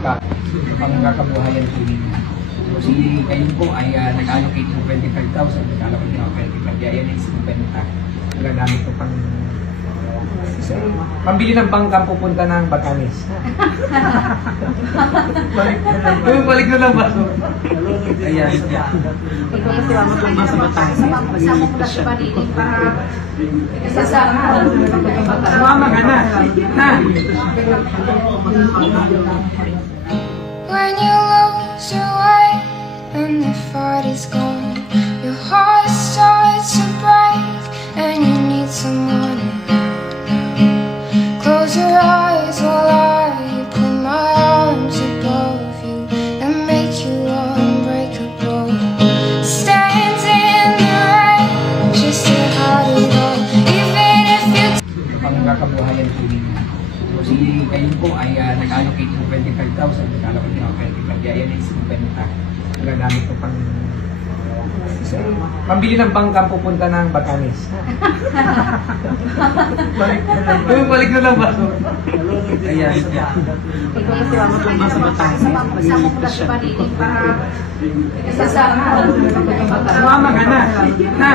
pangkakabuhayan po ninyo. Kasi kayo po ay nag-allocate ng 25,000, nag-allocate ng 25, kaya yan ay 50. Nagagamit po pang pambili ng pangkam pupunta ng Batanes. Balik na lang ba? Ayan. Ikaw kasi wala mo lang sa Batanes. Kasama ko na sa Baliling para isasama. Sumama ka na. Ha? When you lose your way and the fight is gone, your heart starts to break and you need someone to hold. Close your eyes while I put my arms above you and make you unbreakable. Stand in the rain just to hide it all, even if you Pangkakabuhayan po ninyo. Kasi kayo po ay nag-allocate ng 25,000, nag-allocate ng 25, kaya yan ay 50. Nagagamit po pang pambili ng pangkam pupunta ng Batanes. Balik na lang ba? Ayan. Ikaw kasi wala mo lang sa Batanes. Kasama ko na sa Baliling para isasama. Sumama ka na. Ha?